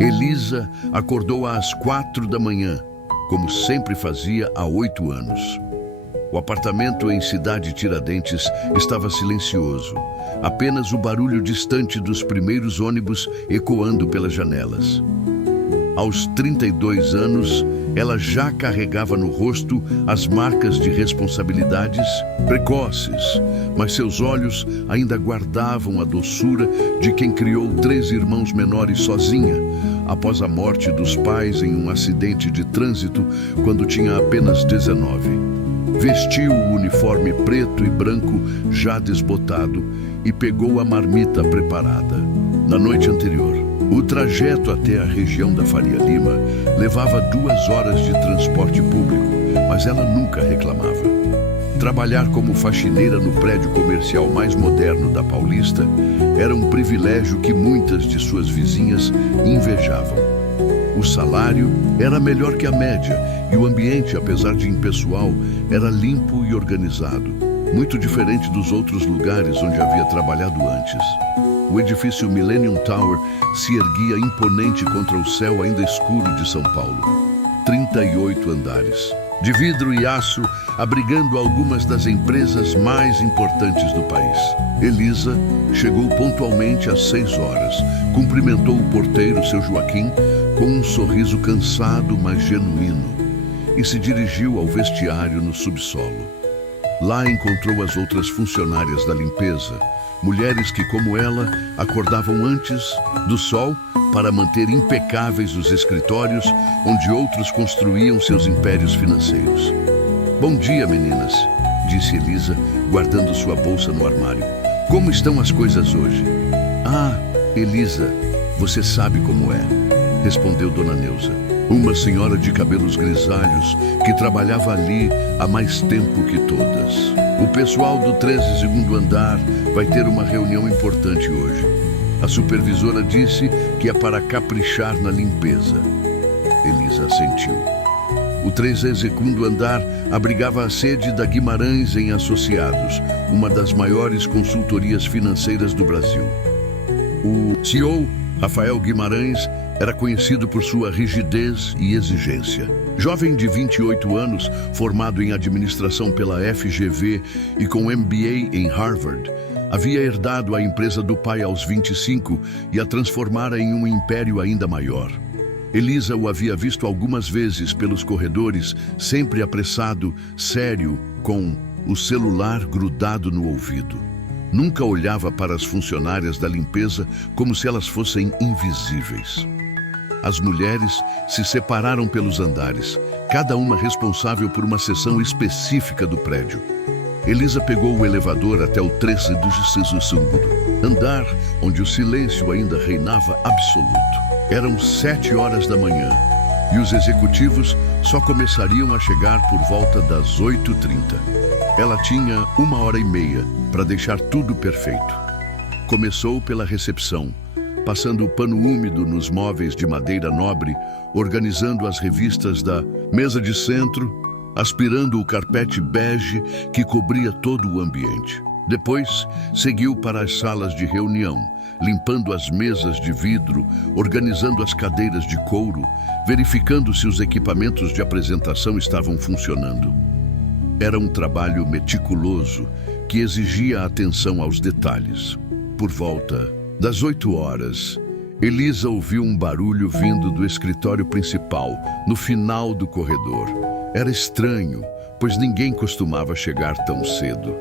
Elisa acordou às 4 da manhã, como sempre fazia há 8 anos. O apartamento em Cidade Tiradentes estava silencioso, apenas o barulho distante dos primeiros ônibus ecoando pelas janelas. Aos 32 anos, ela já carregava no rosto as marcas de responsabilidades precoces, mas seus olhos ainda guardavam a doçura de quem criou 3 irmãos menores sozinha, após a morte dos pais em um acidente de trânsito quando tinha apenas 19. Vestiu o uniforme preto e branco já desbotado e pegou a marmita preparada. Na noite anterior, o trajeto até a região da Faria Lima levava 2 horas de transporte público, mas ela nunca reclamava. Trabalhar como faxineira no prédio comercial mais moderno da Paulista era um privilégio que muitas de suas vizinhas invejavam. O salário era melhor que a média e o ambiente, apesar de impessoal, era limpo e organizado, muito diferente dos outros lugares onde havia trabalhado antes. O edifício Millennium Tower se erguia imponente contra o céu ainda escuro de São Paulo. 38 andares, de vidro e aço, abrigando algumas das empresas mais importantes do país. Elisa chegou pontualmente às 6 horas, cumprimentou o porteiro, seu Joaquim, com um sorriso cansado, mas genuíno, e se dirigiu ao vestiário no subsolo. Lá encontrou as outras funcionárias da limpeza, mulheres que, como ela, acordavam antes do sol para manter impecáveis os escritórios onde outros construíam seus impérios financeiros. "Bom dia, meninas", disse Elisa, guardando sua bolsa no armário. "Como estão as coisas hoje?" "Ah, Elisa, você sabe como é", respondeu Dona Neuza, uma senhora de cabelos grisalhos que trabalhava ali há mais tempo que todas. "O pessoal do 13º andar vai ter uma reunião importante hoje. A supervisora disse que é para caprichar na limpeza." Elisa assentiu. O 13º andar abrigava a sede da Guimarães em Associados, uma das maiores consultorias financeiras do Brasil. O CEO, Rafael Guimarães, era conhecido por sua rigidez e exigência. Jovem de 28 anos, formado em administração pela FGV e com MBA em Harvard, havia herdado a empresa do pai aos 25 e a transformara em um império ainda maior. Elisa o havia visto algumas vezes pelos corredores, sempre apressado, sério, com o celular grudado no ouvido. Nunca olhava para as funcionárias da limpeza como se elas fossem invisíveis. As mulheres se separaram pelos andares, cada uma responsável por uma seção específica do prédio. Elisa pegou o elevador até o 13º andar, onde o silêncio ainda reinava absoluto. Eram 7 horas da manhã e os executivos só começariam a chegar por volta das 8h30. Ela tinha 1h30 para deixar tudo perfeito. Começou pela recepção, passando o pano úmido nos móveis de madeira nobre, organizando as revistas da mesa de centro, aspirando o carpete bege que cobria todo o ambiente. Depois, seguiu para as salas de reunião, limpando as mesas de vidro, organizando as cadeiras de couro, verificando se os equipamentos de apresentação estavam funcionando. Era um trabalho meticuloso que exigia atenção aos detalhes. Por volta das 8 horas, Elisa ouviu um barulho vindo do escritório principal, no final do corredor. Era estranho, pois ninguém costumava chegar tão cedo.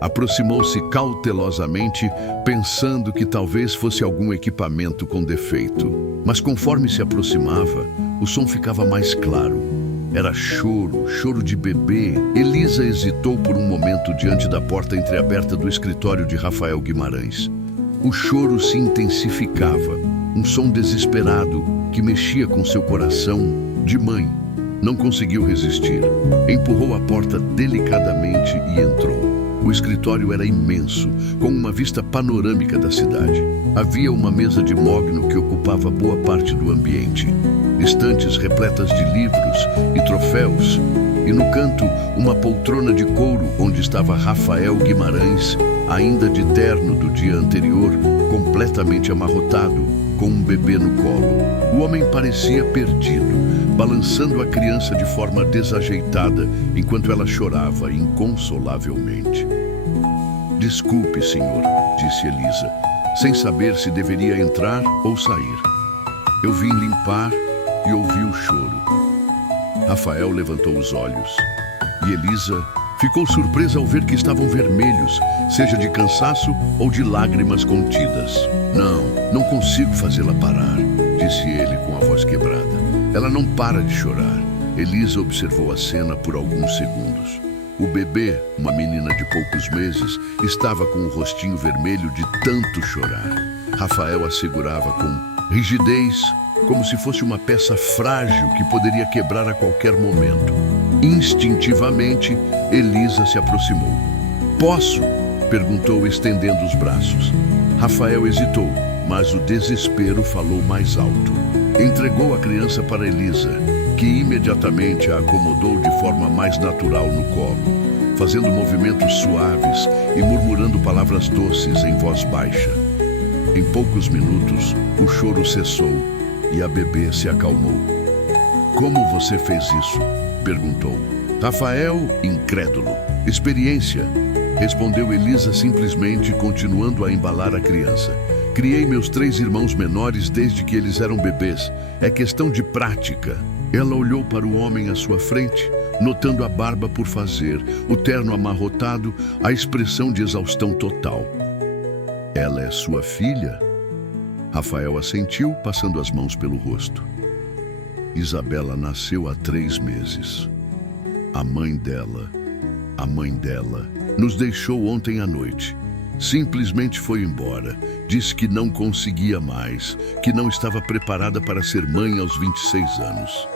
Aproximou-se cautelosamente, pensando que talvez fosse algum equipamento com defeito. Mas conforme se aproximava, o som ficava mais claro. Era choro de bebê. Elisa hesitou por um momento diante da porta entreaberta do escritório de Rafael Guimarães. O choro se intensificava, um som desesperado que mexia com seu coração de mãe. Não conseguiu resistir. Empurrou a porta delicadamente e entrou. O escritório era imenso, com uma vista panorâmica da cidade. Havia uma mesa de mogno que ocupava boa parte do ambiente. Estantes repletas de livros e troféus. E no canto, uma poltrona de couro onde estava Rafael Guimarães, ainda de terno do dia anterior, completamente amarrotado, com um bebê no colo. O homem parecia perdido, balançando a criança de forma desajeitada enquanto ela chorava inconsolavelmente. Desculpe, senhor, disse Elisa, sem saber se deveria entrar ou sair. Eu vim limpar e ouvi o choro. Rafael levantou os olhos e Elisa ficou surpresa ao ver que estavam vermelhos, seja de cansaço ou de lágrimas contidas. Não consigo fazê-la parar, disse ele com a voz quebrada. Ela não para de chorar. Elisa observou a cena por alguns segundos. O bebê, uma menina de poucos meses, estava com o rostinho vermelho de tanto chorar. Rafael a segurava com rigidez, como se fosse uma peça frágil que poderia quebrar a qualquer momento. Instintivamente, Elisa se aproximou. Posso? Perguntou, estendendo os braços. Rafael hesitou, mas o desespero falou mais alto. Entregou a criança para Elisa, que imediatamente a acomodou de forma mais natural no colo, fazendo movimentos suaves e murmurando palavras doces em voz baixa. Em poucos minutos, o choro cessou e a bebê se acalmou. Como você fez isso? Perguntou. Rafael, incrédulo. Experiência, respondeu Elisa simplesmente, continuando a embalar a criança. Criei meus 3 irmãos menores desde que eles eram bebês. É questão de prática. Ela olhou para o homem à sua frente, notando a barba por fazer, o terno amarrotado, a expressão de exaustão total. Ela é sua filha? Rafael assentiu, passando as mãos pelo rosto. Isabela nasceu há 3 meses. A mãe dela, nos deixou ontem à noite. Simplesmente foi embora. Disse que não conseguia mais, que não estava preparada para ser mãe aos 26 anos.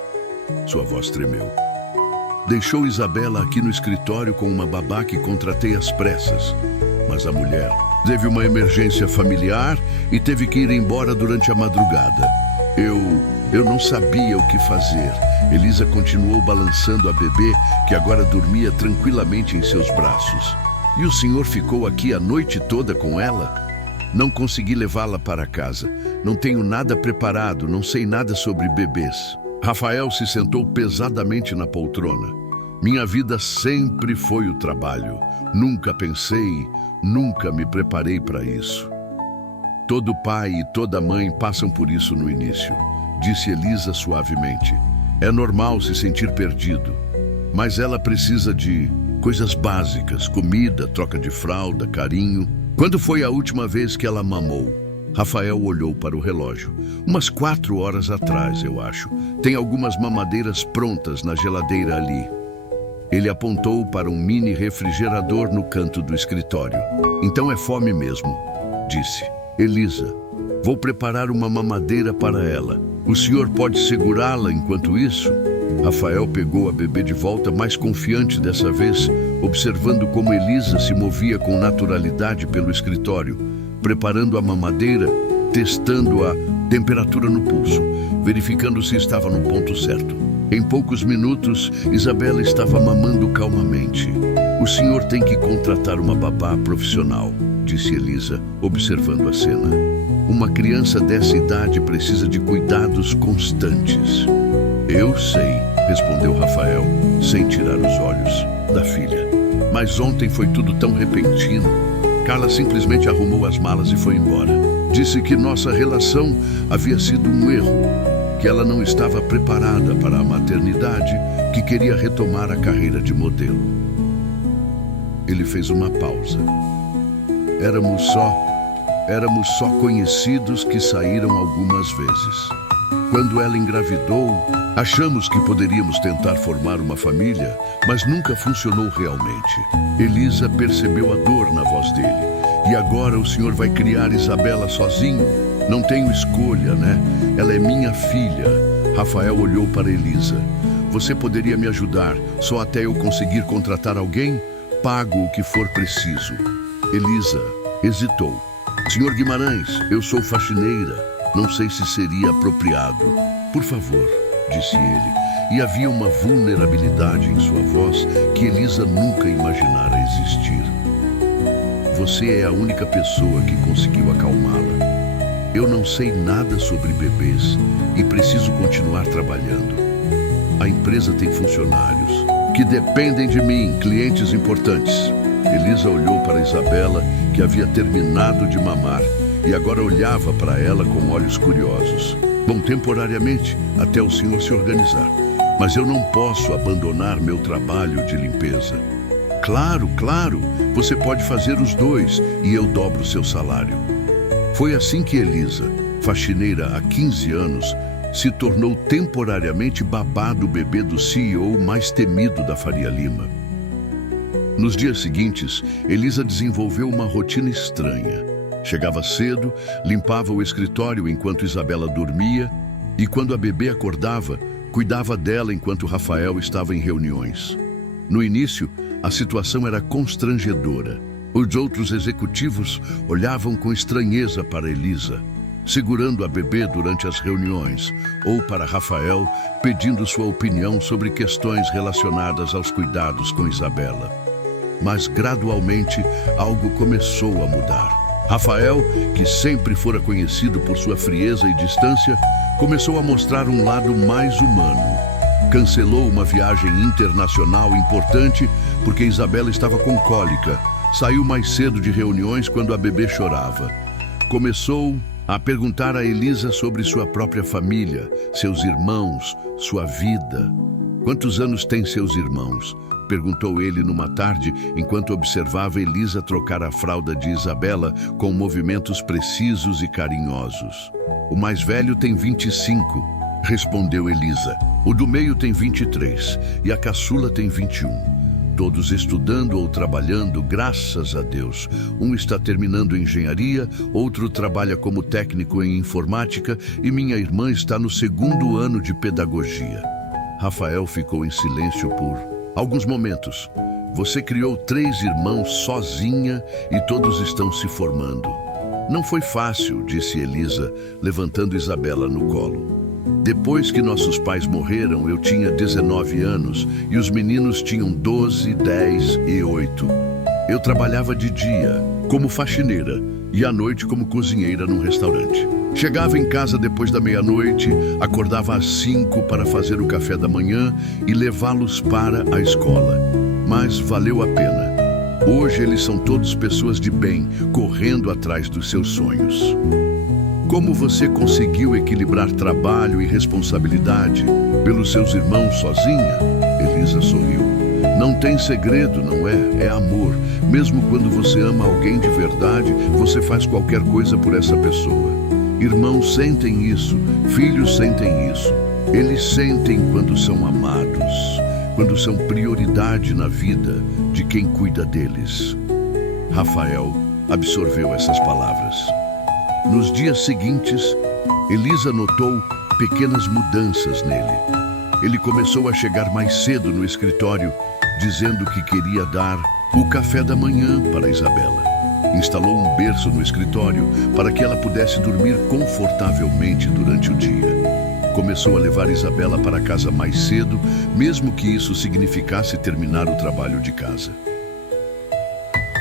Sua voz tremeu. Deixou Isabela aqui no escritório com uma babá que contratei às pressas. Mas a mulher teve uma emergência familiar e teve que ir embora durante a madrugada. Eu não sabia o que fazer. Elisa continuou balançando a bebê, que agora dormia tranquilamente em seus braços. E o senhor ficou aqui a noite toda com ela? Não consegui levá-la para casa. Não tenho nada preparado, não sei nada sobre bebês. Rafael se sentou pesadamente na poltrona. Minha vida sempre foi o trabalho. Nunca pensei, nunca me preparei para isso. Todo pai e toda mãe passam por isso no início, disse Elisa suavemente. É normal se sentir perdido, mas ela precisa de coisas básicas, comida, troca de fralda, carinho. Quando foi a última vez que ela mamou? Rafael olhou para o relógio. Umas 4 horas atrás, eu acho. Tem algumas mamadeiras prontas na geladeira ali. Ele apontou para um mini refrigerador no canto do escritório. Então é fome mesmo, disse. Elisa, vou preparar uma mamadeira para ela. O senhor pode segurá-la enquanto isso? Rafael pegou a bebê de volta, mais confiante dessa vez, observando como Elisa se movia com naturalidade pelo escritório, preparando a mamadeira, testando a temperatura no pulso, verificando se estava no ponto certo. Em poucos minutos, Isabela estava mamando calmamente. O senhor tem que contratar uma babá profissional, disse Elisa, observando a cena. Uma criança dessa idade precisa de cuidados constantes. Eu sei, respondeu Rafael, sem tirar os olhos da filha. Mas ontem foi tudo tão repentino. Carla simplesmente arrumou as malas e foi embora. Disse que nossa relação havia sido um erro, que ela não estava preparada para a maternidade, que queria retomar a carreira de modelo. Ele fez uma pausa. Éramos só conhecidos que saíram algumas vezes. Quando ela engravidou, achamos que poderíamos tentar formar uma família, mas nunca funcionou realmente. Elisa percebeu a dor na voz dele. E agora o senhor vai criar Isabela sozinho? Não tenho escolha, né? Ela é minha filha. Rafael olhou para Elisa. Você poderia me ajudar, só até eu conseguir contratar alguém? Pago o que for preciso. Elisa hesitou. Senhor Guimarães, eu sou faxineira. Não sei se seria apropriado. Por favor, disse ele. E havia uma vulnerabilidade em sua voz que Elisa nunca imaginara existir. Você é a única pessoa que conseguiu acalmá-la. Eu não sei nada sobre bebês e preciso continuar trabalhando. A empresa tem funcionários que dependem de mim, clientes importantes. Elisa olhou para Isabela, que havia terminado de mamar, e agora olhava para ela com olhos curiosos. Bom, temporariamente, até o senhor se organizar. Mas eu não posso abandonar meu trabalho de limpeza. Claro, claro, você pode fazer os dois e eu dobro seu salário. Foi assim que Elisa, faxineira há 15 anos, se tornou temporariamente babá do bebê do CEO mais temido da Faria Lima. Nos dias seguintes, Elisa desenvolveu uma rotina estranha. Chegava cedo, limpava o escritório enquanto Isabela dormia e, quando a bebê acordava, cuidava dela enquanto Rafael estava em reuniões. No início, a situação era constrangedora. Os outros executivos olhavam com estranheza para Elisa, segurando a bebê durante as reuniões, ou para Rafael, pedindo sua opinião sobre questões relacionadas aos cuidados com Isabela. Mas, gradualmente, algo começou a mudar. Rafael, que sempre fora conhecido por sua frieza e distância, começou a mostrar um lado mais humano. Cancelou uma viagem internacional importante porque Isabela estava com cólica. Saiu mais cedo de reuniões quando a bebê chorava. Começou a perguntar a Elisa sobre sua própria família, seus irmãos, sua vida. Quantos anos têm seus irmãos? Perguntou ele numa tarde, enquanto observava Elisa trocar a fralda de Isabela com movimentos precisos e carinhosos. O mais velho tem 25, respondeu Elisa. O do meio tem 23 e a caçula tem 21. Todos estudando ou trabalhando, graças a Deus. Um está terminando engenharia, outro trabalha como técnico em informática e minha irmã está no 2º ano de pedagogia. Rafael ficou em silêncio por alguns momentos. Você criou 3 irmãos sozinha e todos estão se formando. Não foi fácil, disse Elisa, levantando Isabela no colo. Depois que nossos pais morreram, eu tinha 19 anos e os meninos tinham 12, 10 e 8. Eu trabalhava de dia, como faxineira, e à noite como cozinheira num restaurante. Chegava em casa depois da meia-noite, acordava às 5 para fazer o café da manhã e levá-los para a escola. Mas valeu a pena. Hoje eles são todos pessoas de bem, correndo atrás dos seus sonhos. Como você conseguiu equilibrar trabalho e responsabilidade pelos seus irmãos sozinha? Elisa sorriu. Não tem segredo, não é? É amor. Mesmo quando você ama alguém de verdade, você faz qualquer coisa por essa pessoa. Irmãos sentem isso, filhos sentem isso. Eles sentem quando são amados, quando são prioridade na vida de quem cuida deles. Rafael absorveu essas palavras. Nos dias seguintes, Elisa notou pequenas mudanças nele. Ele começou a chegar mais cedo no escritório, dizendo que queria dar o café da manhã para Isabela. Instalou um berço no escritório para que ela pudesse dormir confortavelmente durante o dia. Começou a levar Isabela para casa mais cedo, mesmo que isso significasse terminar o trabalho de casa.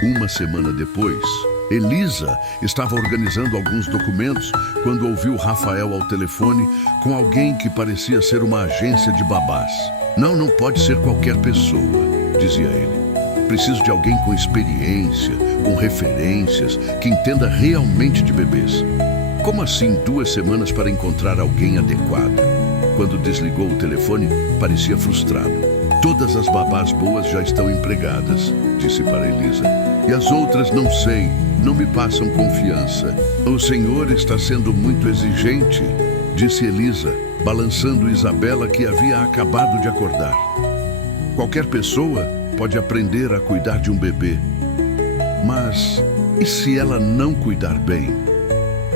Uma semana depois, Elisa estava organizando alguns documentos quando ouviu Rafael ao telefone com alguém que parecia ser uma agência de babás. Não pode ser qualquer pessoa, dizia ele. Preciso de alguém com experiência, com referências, que entenda realmente de bebês. Como assim 2 semanas para encontrar alguém adequado? Quando desligou o telefone, parecia frustrado. Todas as babás boas já estão empregadas, disse para Elisa. E as outras não sei, não me passam confiança. O senhor está sendo muito exigente, disse Elisa, balançando Isabela, que havia acabado de acordar. Qualquer pessoa pode aprender a cuidar de um bebê. Mas e se ela não cuidar bem?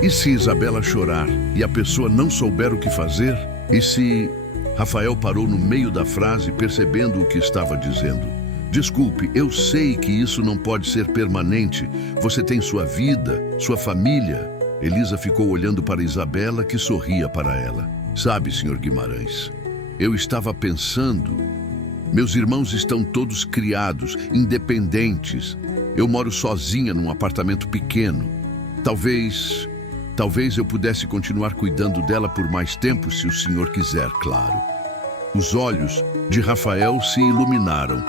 E se Isabela chorar e a pessoa não souber o que fazer? E se... Rafael parou no meio da frase, percebendo o que estava dizendo. Desculpe, eu sei que isso não pode ser permanente. Você tem sua vida, sua família. Elisa ficou olhando para Isabela, que sorria para ela. Sabe, Sr. Guimarães, eu estava pensando... Meus irmãos estão todos criados, independentes. Eu moro sozinha num apartamento pequeno. Talvez Talvez eu pudesse continuar cuidando dela por mais tempo, se o senhor quiser, claro. Os olhos de Rafael se iluminaram.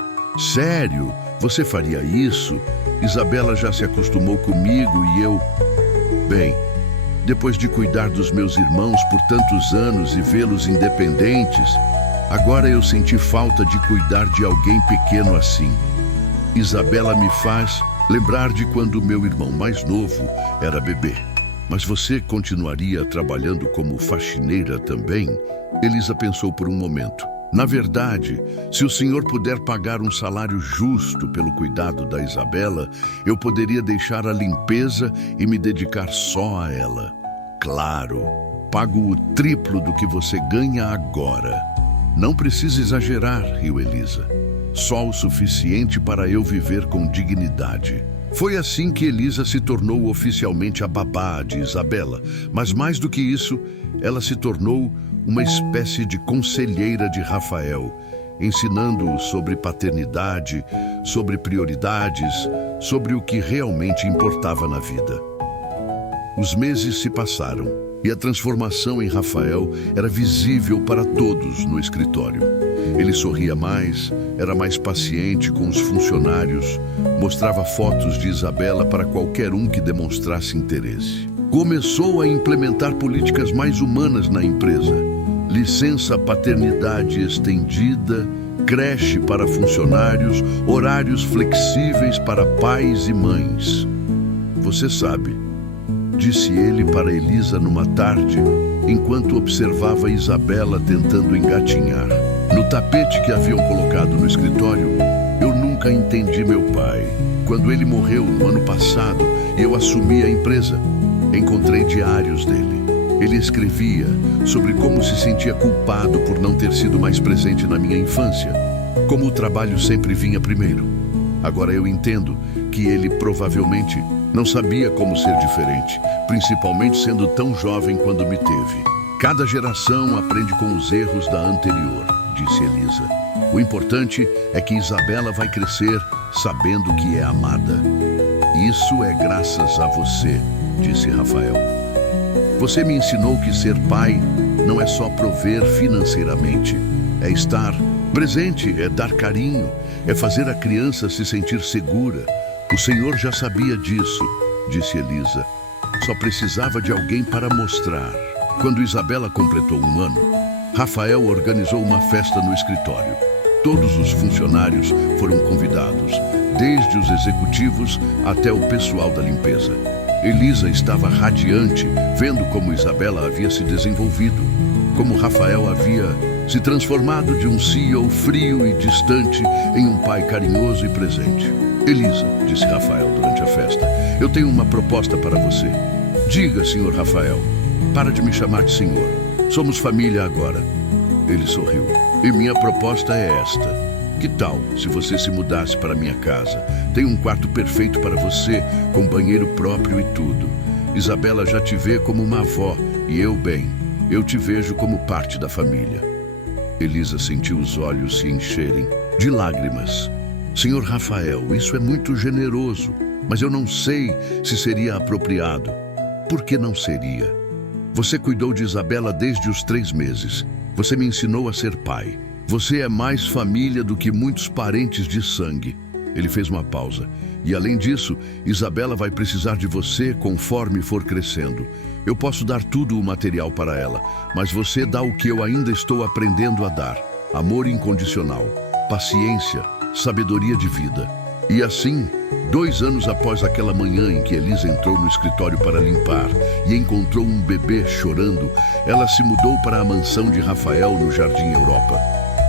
Sério? Você faria isso? Isabela já se acostumou comigo e eu... Bem, depois de cuidar dos meus irmãos por tantos anos e vê-los independentes, agora eu senti falta de cuidar de alguém pequeno assim. Isabela me faz lembrar de quando meu irmão mais novo era bebê. Mas você continuaria trabalhando como faxineira também? Elisa pensou por um momento. Na verdade, se o senhor puder pagar um salário justo pelo cuidado da Isabela, eu poderia deixar a limpeza e me dedicar só a ela. Claro, pago o triplo do que você ganha agora. Não precisa exagerar, riu Elisa. Só o suficiente para eu viver com dignidade. Foi assim que Elisa se tornou oficialmente a babá de Isabela, mas mais do que isso, ela se tornou uma espécie de conselheira de Rafael, ensinando-o sobre paternidade, sobre prioridades, sobre o que realmente importava na vida. Os meses se passaram e a transformação em Rafael era visível para todos no escritório. Ele sorria mais, era mais paciente com os funcionários, mostrava fotos de Isabela para qualquer um que demonstrasse interesse. Começou a implementar políticas mais humanas na empresa. Licença paternidade estendida, creche para funcionários, horários flexíveis para pais e mães. Você sabe, disse ele para Elisa numa tarde, enquanto observava Isabela tentando engatinhar. No tapete que haviam colocado no escritório, eu nunca entendi meu pai. Quando ele morreu no ano passado e eu assumi a empresa, encontrei diários dele. Ele escrevia sobre como se sentia culpado por não ter sido mais presente na minha infância, como o trabalho sempre vinha primeiro. Agora eu entendo que ele provavelmente não sabia como ser diferente, principalmente sendo tão jovem quando me teve. Cada geração aprende com os erros da anterior, disse Elisa. O importante é que Isabela vai crescer sabendo que é amada. Isso é graças a você, disse Rafael. Você me ensinou que ser pai não é só prover financeiramente, é estar presente, é dar carinho, é fazer a criança se sentir segura. O Senhor já sabia disso, disse Elisa. Só precisava de alguém para mostrar. Quando Isabela completou 1 ano, Rafael organizou uma festa no escritório. Todos os funcionários foram convidados, desde os executivos até o pessoal da limpeza. Elisa estava radiante, vendo como Isabela havia se desenvolvido, como Rafael havia se transformado de um CEO frio e distante em um pai carinhoso e presente. Elisa, disse Rafael durante a festa, eu tenho uma proposta para você. Diga, senhor Rafael. Para de me chamar de senhor. Somos família agora. Ele sorriu. E minha proposta é esta. Que tal se você se mudasse para minha casa? Tenho um quarto perfeito para você, com banheiro próprio e tudo. Isabela já te vê como uma avó e eu te vejo como parte da família. Elisa sentiu os olhos se encherem de lágrimas. Senhor Rafael, isso é muito generoso, mas eu não sei se seria apropriado. Por que não seria? Você cuidou de Isabela desde os 3 meses. Você me ensinou a ser pai. Você é mais família do que muitos parentes de sangue. Ele fez uma pausa. E além disso, Isabela vai precisar de você conforme for crescendo. Eu posso dar tudo o material para ela, mas você dá o que eu ainda estou aprendendo a dar. Amor incondicional, paciência, sabedoria de vida. E assim, 2 anos após aquela manhã em que Elisa entrou no escritório para limpar e encontrou um bebê chorando, ela se mudou para a mansão de Rafael no Jardim Europa.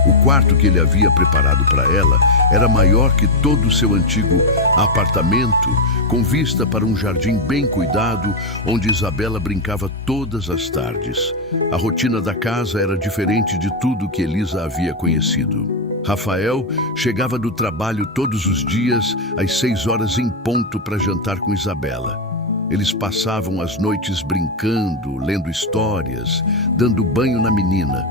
O quarto que ele havia preparado para ela era maior que todo o seu antigo apartamento, com vista para um jardim bem cuidado, onde Isabela brincava todas as tardes. A rotina da casa era diferente de tudo que Elisa havia conhecido. Rafael chegava do trabalho todos os dias às 6 horas em ponto para jantar com Isabela. Eles passavam as noites brincando, lendo histórias, dando banho na menina.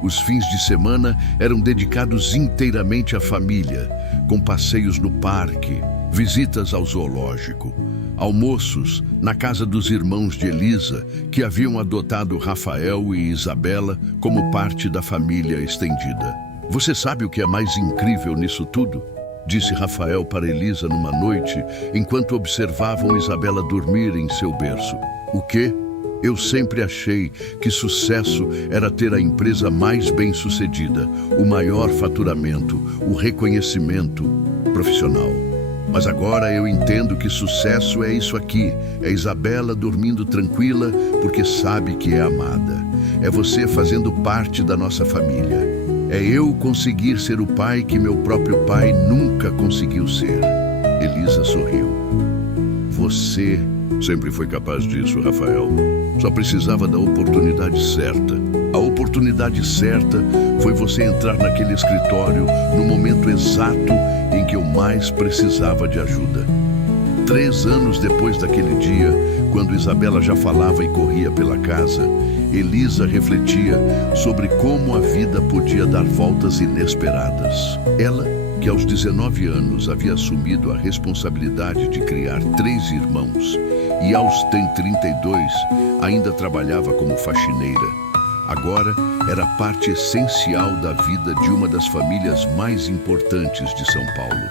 Os fins de semana eram dedicados inteiramente à família, com passeios no parque, visitas ao zoológico. Almoços na casa dos irmãos de Elisa, que haviam adotado Rafael e Isabela como parte da família estendida. Você sabe o que é mais incrível nisso tudo? Disse Rafael para Elisa numa noite, enquanto observavam Isabela dormir em seu berço. O quê? Eu sempre achei que sucesso era ter a empresa mais bem-sucedida, o maior faturamento, o reconhecimento profissional. Mas agora eu entendo que sucesso é isso aqui. É Isabela dormindo tranquila porque sabe que é amada. É você fazendo parte da nossa família. É eu conseguir ser o pai que meu próprio pai nunca conseguiu ser. Elisa sorriu. Você sempre foi capaz disso, Rafael. Só precisava da oportunidade certa. A oportunidade certa foi você entrar naquele escritório no momento exato em que eu mais precisava de ajuda. 3 anos depois daquele dia, quando Isabela já falava e corria pela casa, Elisa refletia sobre como a vida podia dar voltas inesperadas. Ela, que aos 19 anos havia assumido a responsabilidade de criar 3 irmãos e aos 32 ainda trabalhava como faxineira, agora era parte essencial da vida de uma das famílias mais importantes de São Paulo.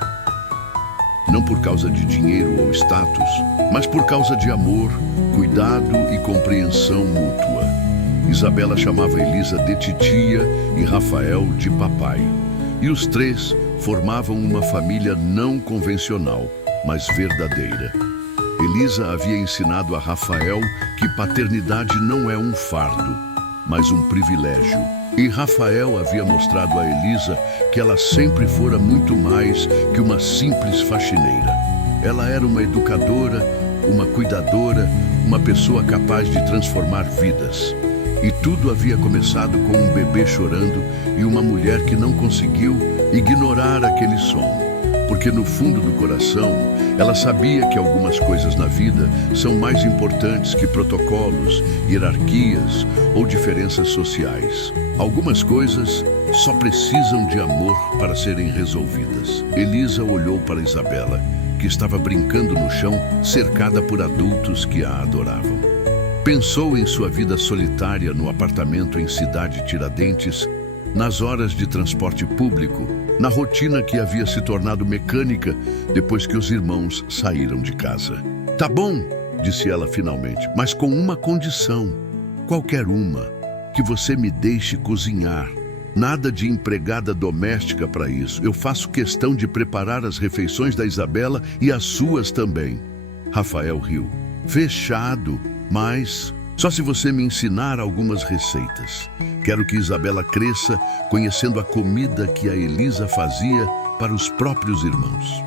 Não por causa de dinheiro ou status, mas por causa de amor, cuidado e compreensão mútua. Isabela chamava Elisa de titia e Rafael de papai. E os 3 formavam uma família não convencional, mas verdadeira. Elisa havia ensinado a Rafael que paternidade não é um fardo, mas um privilégio. E Rafael havia mostrado a Elisa que ela sempre fora muito mais que uma simples faxineira. Ela era uma educadora, uma cuidadora, uma pessoa capaz de transformar vidas. E tudo havia começado com um bebê chorando e uma mulher que não conseguiu ignorar aquele som. Porque no fundo do coração, ela sabia que algumas coisas na vida são mais importantes que protocolos, hierarquias ou diferenças sociais. Algumas coisas só precisam de amor para serem resolvidas. Elisa olhou para Isabela, que estava brincando no chão, cercada por adultos que a adoravam. Pensou em sua vida solitária no apartamento em Cidade Tiradentes, nas horas de transporte público, na rotina que havia se tornado mecânica depois que os irmãos saíram de casa. Tá bom, disse ela finalmente, mas com uma condição, qualquer uma, que você me deixe cozinhar. Nada de empregada doméstica para isso. Eu faço questão de preparar as refeições da Isabela e as suas também. Rafael riu. Fechado, mas só se você me ensinar algumas receitas. Quero que Isabela cresça conhecendo a comida que a Elisa fazia para os próprios irmãos.